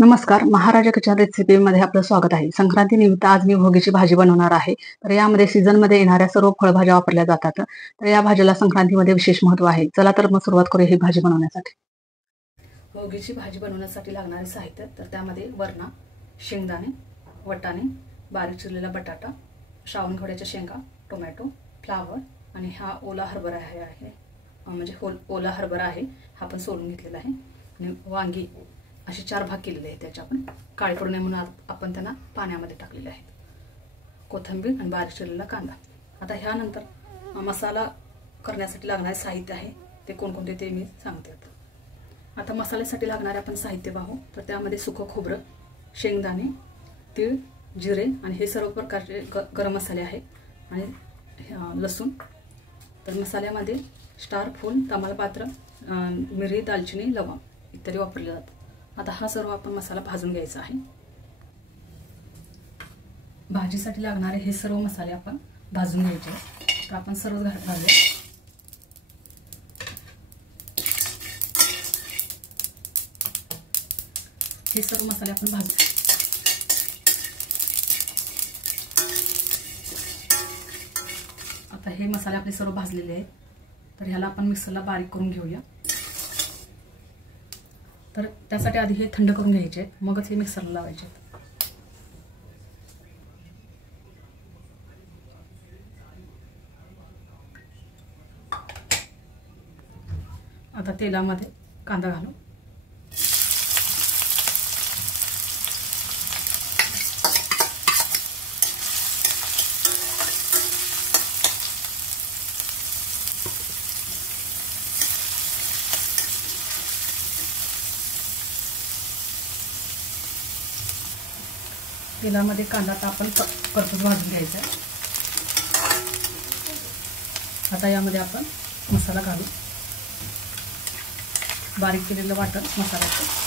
नमस्कार. महाराजा किचन रेसिपीमध्ये आपलं स्वागत आहे. संक्रांतीनिमित्त आज मी भोगीची भाजी बनवणार आहे. तर यामध्ये सीझनमध्ये येणाऱ्या सर्व फळभाज्या वापरल्या जातात. तर या भाजीला संक्रांतीमध्ये विशेष महत्त्व आहे. चला तर मग सुरुवात करूया ही भाजी बनवण्यासाठी. भोगीची भाजी बनवण्यासाठी लागणारे साहित्य तर त्यामध्ये वरणा, शेंगदाणे, वटाणे, बारीक चिरलेला बटाटा, श्रावणघोड्याच्या शेंगा, टोमॅटो, फ्लावर आणि हा ओला हरभरा आहे म्हणजे ओला हरभरा आहे, हा पण सोलून घेतलेला आहे. आणि वांगी असे 4 भाग केलेले आहेत. त्याचे आपण काळे पडू नये म्हणून आपण त्यांना पाण्यामध्ये टाकलेले आहेत. कोथिंबीर आणि बारीक चिरलेला कांदा. आता ह्यानंतर मसाला करण्यासाठी लागणारे साहित्य आहे ते कोणकोणते ते मी सांगते. आता मसाल्यासाठी लागणारे आपण साहित्य पाहू. तर त्यामध्ये सुकं खोबरं, शेंगदाणे, तीळ, जिरे आणि हे सर्व प्रकारचे गरम मसाले आहेत आणि लसूण. तर मसाल्यामध्ये स्टार, फूल, तमालपत्र, मिरी, दालचिनी, लवंग इत्यादी वापरले जातात. आता हा सर्व आपण मसाला भाजून घ्यायचा आहे. भाजीसाठी लागणारे हे सर्व मसाले आपण भाजून घ्यायचे आहेत. तर आपण सर्व घालूया. हे सर्व मसाले आपण भाजू. आता हे मसाले आपले सर्व भाजलेले आहेत. तर ह्याला आपण मिक्सरला बारीक करून घेऊया. तर त्यासाठी आधी हे थंड करून घ्यायचे आहेत, मगच हे मिक्सरला लावायचे आहेत. आता तेलामध्ये कांदा घालू. तेलामध्ये कांदा तर आपण परतून भाजून घ्यायचा आहे. आता यामध्ये आपण मसाला घालू. बारीक केलेलं वाटण मसाल्याचं.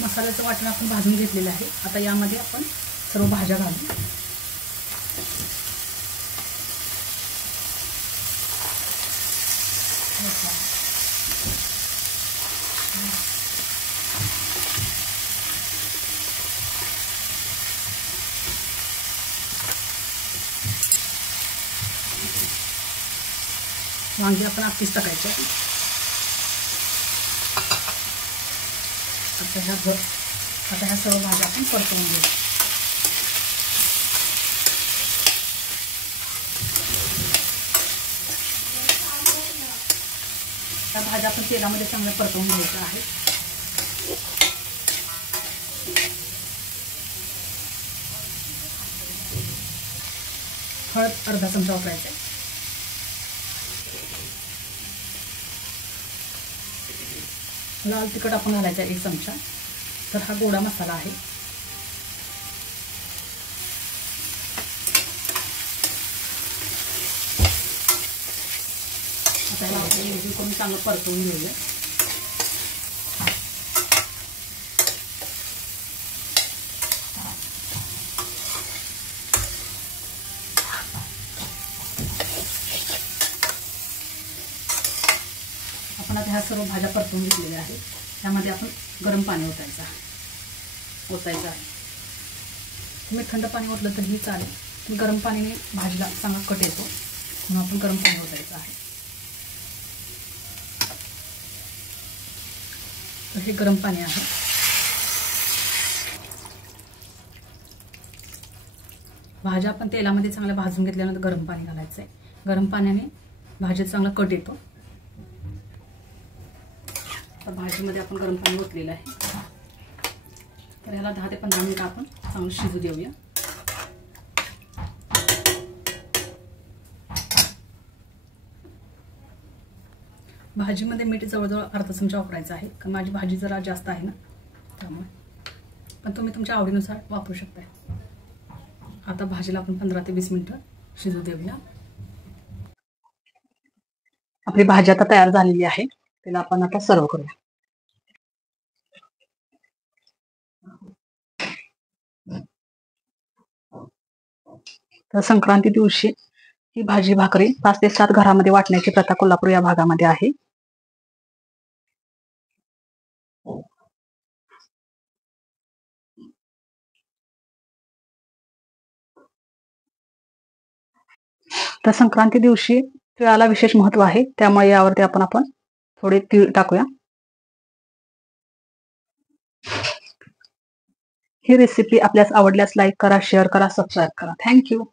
मसाल्याचं वाटण आपण भाजून घेतलेलं आहे. आता यामध्ये आपण सर्व भाज्या घालू. वांगी आपण आधीच टाकायचे. आता ह्या सर्व भाज्या आपण परतवून घेऊ. त्या भाज्या आपण तेलामध्ये चांगल्या परतवून घ्यायच्या आहेत. हळद अर्धा चमचा वापरायचा आहे. लाल तिखट आपण घालायचा 1 चमचा. तर हा गोडा मसाला आहे. आता ह्याला आपण मिक्स करून चांगलं परतवून घेऊया. आपण आता ह्या सर्व भाज्या परतवून घेतलेल्या आहेत. त्यामध्ये आपण गरम पाणी ओतायचं आहे. तुम्ही थंड पाणी ओतलं तरीही चालेल, पण गरम पाणीने भाजीला चांगला कट येतो म्हणून आपण गरम पाणी ओतायचं आहे. तर हे गरम पाणी आहे. भाज्या आपण तेलामध्ये चांगल्या भाजून घेतल्यानंतर गरम पाणी घालायचं आहे. गरम पाण्याने भाजीत चांगला कट येतो. तर भाजीमध्ये आपण गरम पाणी ओतलेलं आहे. तर ह्याला 10 ते 15 मिनिटं आपण चांगलं शिजू देऊया. भाजीमध्ये मीठ जवळजवळ अर्धा चमचा वापरायचा आहे, कारण माझी भाजी जरा जास्त आहे ना, त्यामुळे. पण तुम्ही तुमच्या आवडीनुसार वापरू शकता. आता भाजीला आपण 15 ते 20 मिनिटं शिजू देऊया. आपली भाजी आता तयार झालेली आहे, तिला आपण आता सर्व करूया. तर संक्रांती दिवशी ही भाजी भाकरी 5 ते 7 घरामध्ये वाटण्याची प्रथा कोल्हापूर या भागामध्ये आहे. तर संक्रांती दिवशी तिळाला विशेष महत्व आहे, त्यामुळे यावरती आपण थोडे तीळ टाकूया. ही रेसिपी आपल्यास आवडल्यास लाईक करा, शेअर करा, सबस्क्राईब करा. थँक्यू.